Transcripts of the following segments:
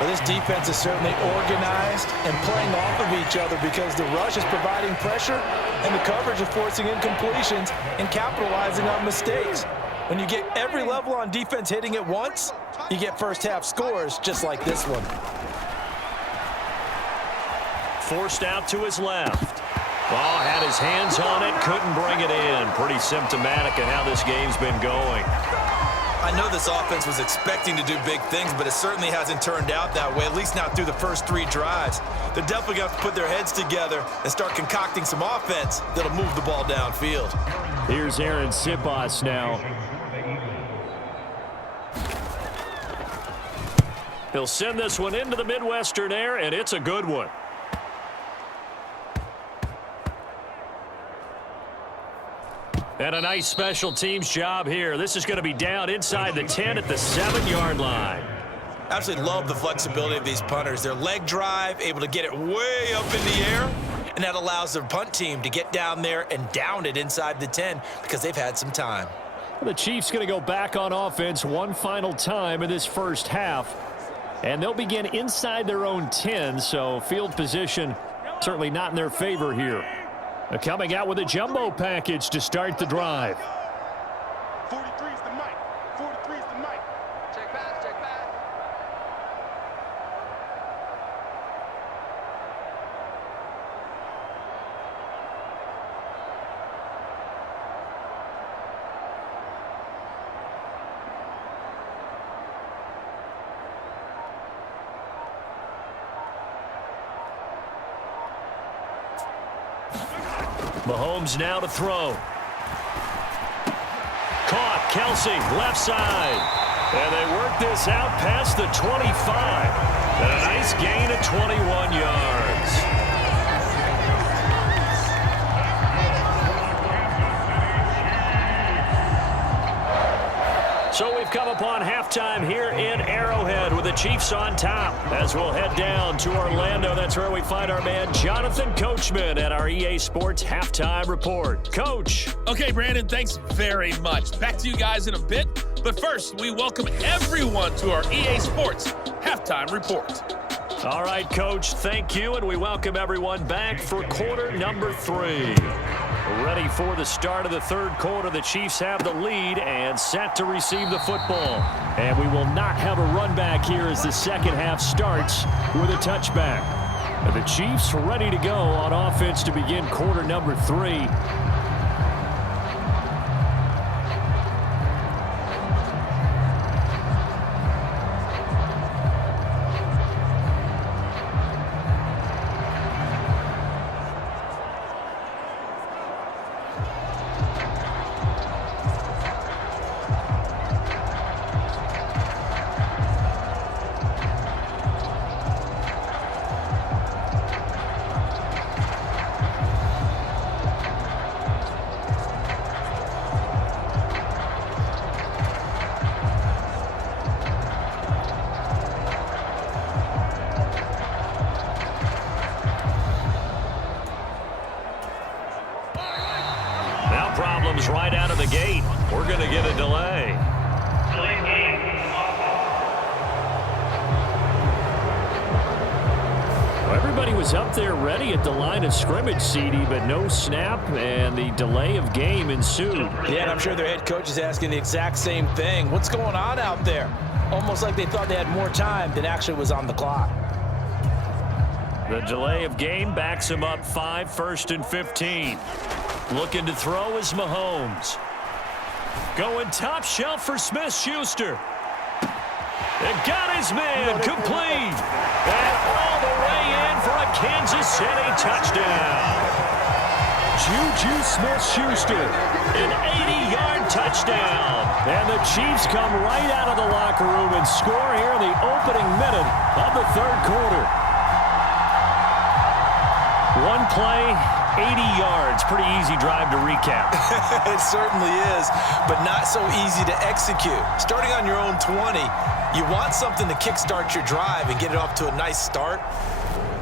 Well, this defense is certainly organized and playing off of each other because the rush is providing pressure and the coverage is forcing incompletions and capitalizing on mistakes. When you get every level on defense hitting at once, you get first half scores just like this one. Forced out to his left. Oh, had his hands on it, couldn't bring it in. Pretty symptomatic of how this game's been going. I know this offense was expecting to do big things, but it certainly hasn't turned out that way, at least not through the first 3 drives. They're definitely going to have to put their heads together and start concocting some offense that'll move the ball downfield. Here's Aaron Sibas now. He'll send this one into the Midwestern air, and it's a good one. And a nice special teams job here. This is going to be down inside the 10 at the 7-yard line. Absolutely love the flexibility of these punters. Their leg drive, able to get it way up in the air, and that allows their punt team to get down there and down it inside the 10 because they've had some time. The Chiefs going to go back on offense one final time in this first half, and they'll begin inside their own 10, so field position certainly not in their favor here. Coming out with a jumbo package to start the drive. 43 is the mic. 43 is the mic. Check back, check back. Mahomes now to throw. Caught, Kelsey, left side. And they work this out past the 25. And a nice gain of 21 yards. So we've come upon halftime here in Arrowhead with the Chiefs on top. As we'll head down to Orlando, that's where we find our man Jonathan Coachman at our EA Sports Halftime Report. Coach. Okay, Brandon, thanks very much. Back to you guys in a bit. But first, we welcome everyone to our EA Sports Halftime Report. All right, Coach, thank you, and we welcome everyone back for quarter number 3. Ready for the start of the third quarter. The Chiefs have the lead and set to receive the football. And we will not have a run back here as the second half starts with a touchback. And the Chiefs ready to go on offense to begin quarter number 3. Problems right out of the gate. We're going to get a delay. Well, everybody was up there ready at the line of scrimmage, CD, but no snap, and the delay of game ensued. Yeah, and I'm sure their head coach is asking the exact same thing. What's going on out there? Almost like they thought they had more time than actually was on the clock. The delay of game backs him up 5, 1st and 15. Looking to throw is Mahomes. Going top shelf for Smith-Schuster. It got his man complete. And all the way in for a Kansas City touchdown. Juju Smith-Schuster, an 80-yard touchdown. And the Chiefs come right out of the locker room and score here in the opening minute of the third quarter. One play, 80 yards. Pretty easy drive to recap. It certainly is, but not so easy to execute. Starting on your own 20, you want something to kickstart your drive and get it off to a nice start.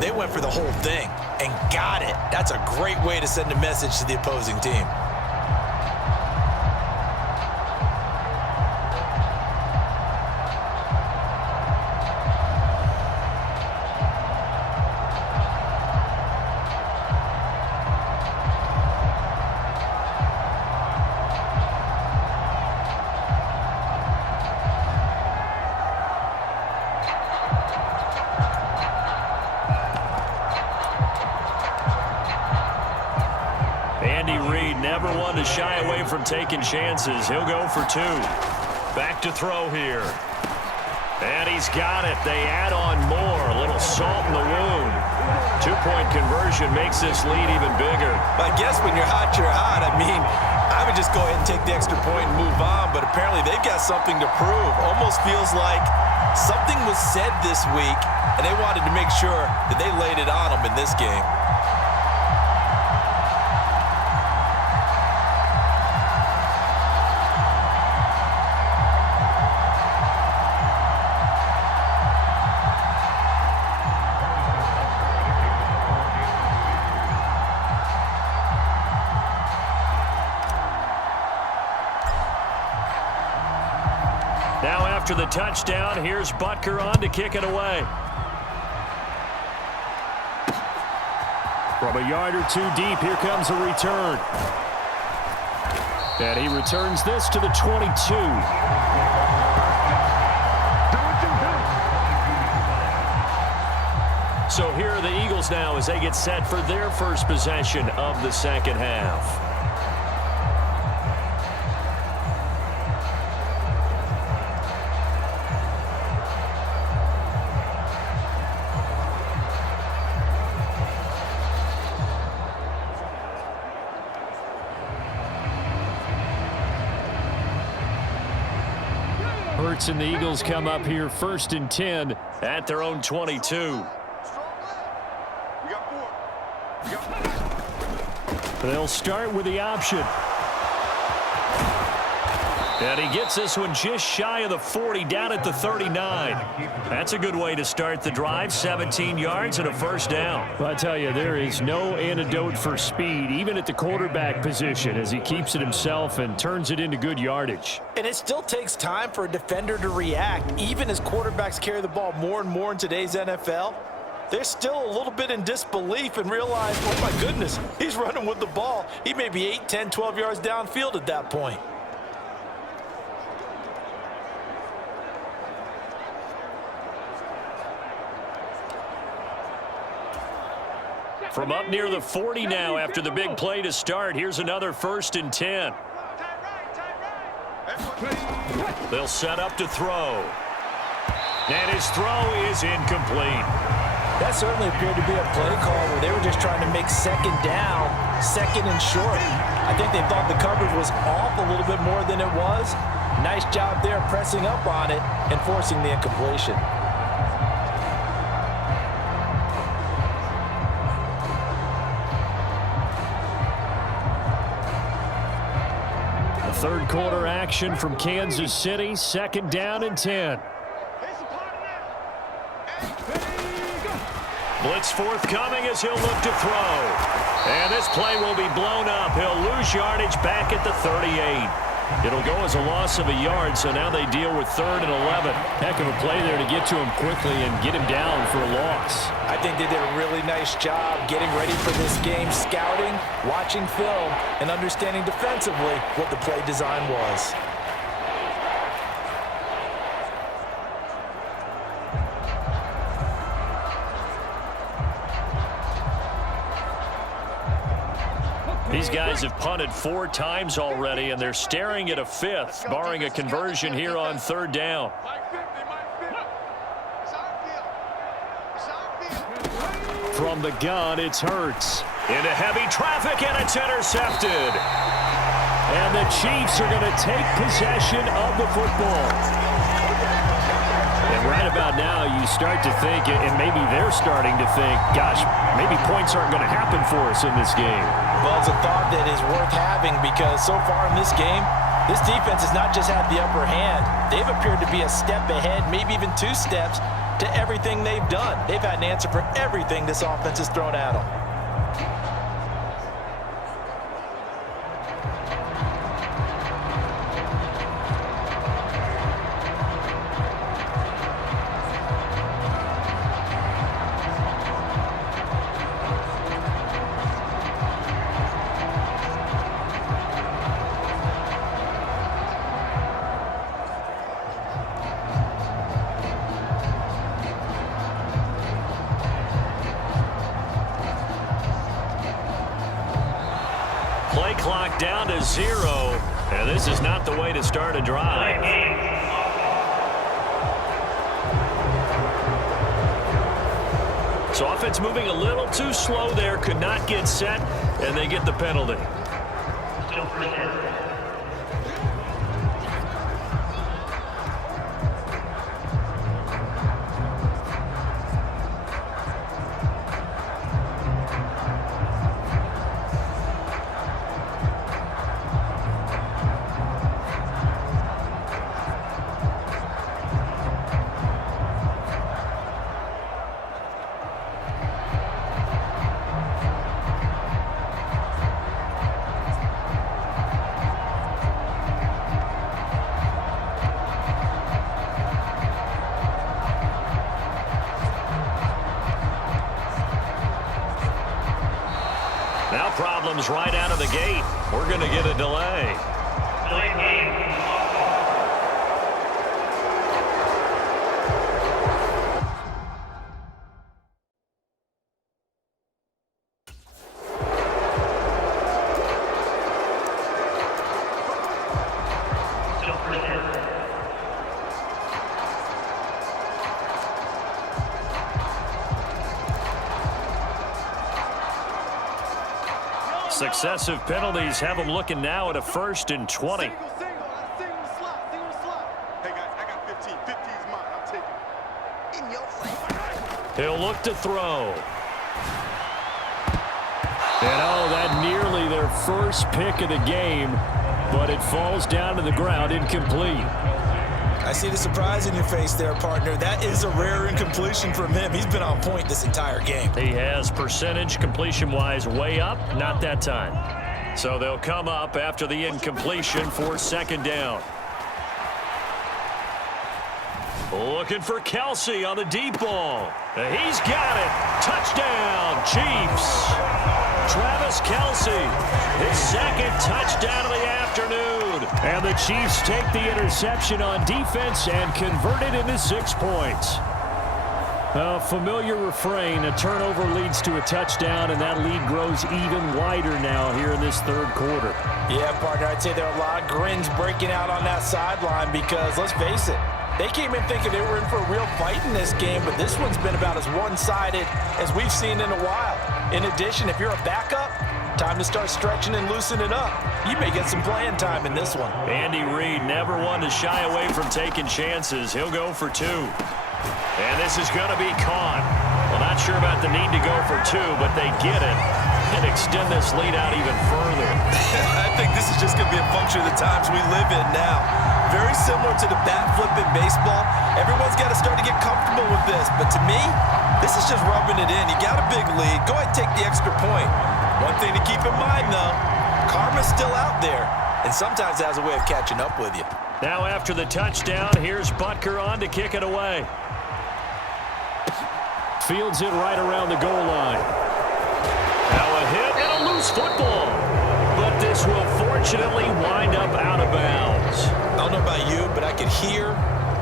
They went for the whole thing and got it. That's a great way to send a message to the opposing team. never one to shy away from taking chances. He'll go for 2. Back to throw here. And he's got it. They add on more. A little salt in the wound. 2-point conversion makes this lead even bigger. I guess when you're hot, you're hot. I mean, I would just go ahead and take the extra point and move on, but apparently they've got something to prove. Almost feels like something was said this week, and they wanted to make sure that they laid it on them in this game. Now after the touchdown, here's Butker on to kick it away. From a yard or 2 deep, here comes a return. And he returns this to the 22. So here are the Eagles now as they get set for their first possession of the second half. Hurts and the Eagles come up here 1st and 10 at their own 22. They'll start with the option. And he gets this one just shy of the 40, down at the 39. That's a good way to start the drive. 17 yards and a first down. Well, I tell you, there is no antidote for speed, even at the quarterback position, as he keeps it himself and turns it into good yardage. And it still takes time for a defender to react, even as quarterbacks carry the ball more and more in today's NFL. They're still a little bit in disbelief and realize, oh my goodness, he's running with the ball. He may be 8, 10, 12 yards downfield at that point. From up near the 40 now after the big play to start. Here's another 1st and 10. They'll set up to throw. And his throw is incomplete. That certainly appeared to be a play call where they were just trying to make second down, 2nd and short. I think they thought the coverage was off a little bit more than it was. Nice job there pressing up on it and forcing the incompletion. Third quarter action from Kansas City. 2nd down and 10. Blitz forthcoming as he'll look to throw. And this play will be blown up. He'll lose yardage back at the 38. It'll go as a loss of a yard, so now they deal with 3rd and 11. Heck of a play there to get to him quickly and get him down for a loss. I think they did a really nice job getting ready for this game, scouting, watching film, and understanding defensively what the play design was. These guys have punted 4 times already, and they're staring at a 5th, barring a conversion here on 3rd down. From the gun, it's Hurts. Into heavy traffic, and it's intercepted. And the Chiefs are going to take possession of the football. And right about now, you start to think, and maybe they're starting to think, gosh, maybe points aren't going to happen for us in this game. Well, it's a thought that is worth having because so far in this game, this defense has not just had the upper hand. They've appeared to be a step ahead, maybe even 2 steps to everything they've done. They've had an answer for everything this offense has thrown at them. down to 0. And this is not the way to start a drive. So offense moving a little too slow there, could not get set, and they get the penalty. Now problems right out of the gate. We're going to get a delay. Successive penalties have them looking now at a 1st and 20. Single slot. Hey, guys, I got 15. 15 is mine. I'm taking it. In your face. He'll look to throw. And oh, that nearly their first pick of the game, but it falls down to the ground incomplete. I see the surprise in your face there, partner. That is a rare incompletion from him. He's been on point this entire game. He has percentage completion-wise way up, not that time. So they'll come up after the incompletion for 2nd down. Looking for Kelsey on the deep ball. He's got it. Touchdown, Chiefs. Travis Kelsey, his 2nd touchdown of the afternoon. And the Chiefs take the interception on defense and convert it into 6 points. A familiar refrain, a turnover leads to a touchdown, and that lead grows even wider now here in this 3rd quarter. Yeah, partner, I'd say there are a lot of grins breaking out on that sideline because, let's face it, they came in thinking they were in for a real fight in this game, but this one's been about as one-sided as we've seen in a while. In addition, if you're a backup, time to start stretching and loosening up. You may get some playing time in this one. Andy Reid never one to shy away from taking chances. He'll go for 2. And this is going to be caught. Well, not sure about the need to go for 2, but they get it and extend this lead out even further. I think this is just going to be a function of the times we live in now. Very similar to the bat flip in baseball. Everyone's got to start to get comfortable with this. But to me, this is just rubbing it in. You got a big lead. Go ahead and take the extra point. One thing to keep in mind, though, karma's still out there, and sometimes has a way of catching up with you. Now after the touchdown, here's Butker on to kick it away. Fields it right around the goal line. Now a hit and a loose football. But this will fortunately wind up out of bounds. I don't know about you, but I can hear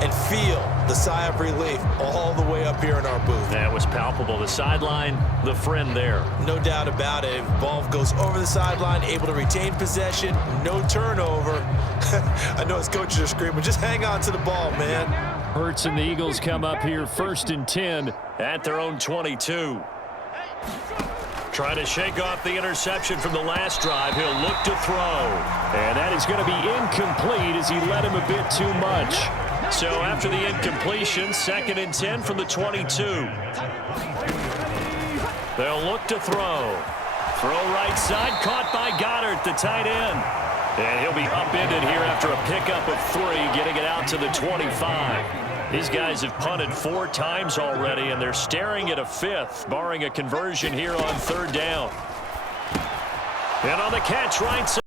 and feel the sigh of relief all the way up here in our booth. That was palpable. The sideline, the friend there. No doubt about it. Ball goes over the sideline, able to retain possession, no turnover. I know his coaches are screaming, just hang on to the ball, man. Hurts and the Eagles come up here 1st and 10 at their own 22. Trying to shake off the interception from the last drive. He'll look to throw. And that is going to be incomplete as he led him a bit too much. So after the incompletion, 2nd and 10 from the 22. They'll look to throw. Throw right side, caught by Goddard, the tight end. And he'll be upended here after a pickup of 3, getting it out to the 25. These guys have punted 4 times already, and they're staring at a 5th, barring a conversion here on 3rd down. And on the catch, right side.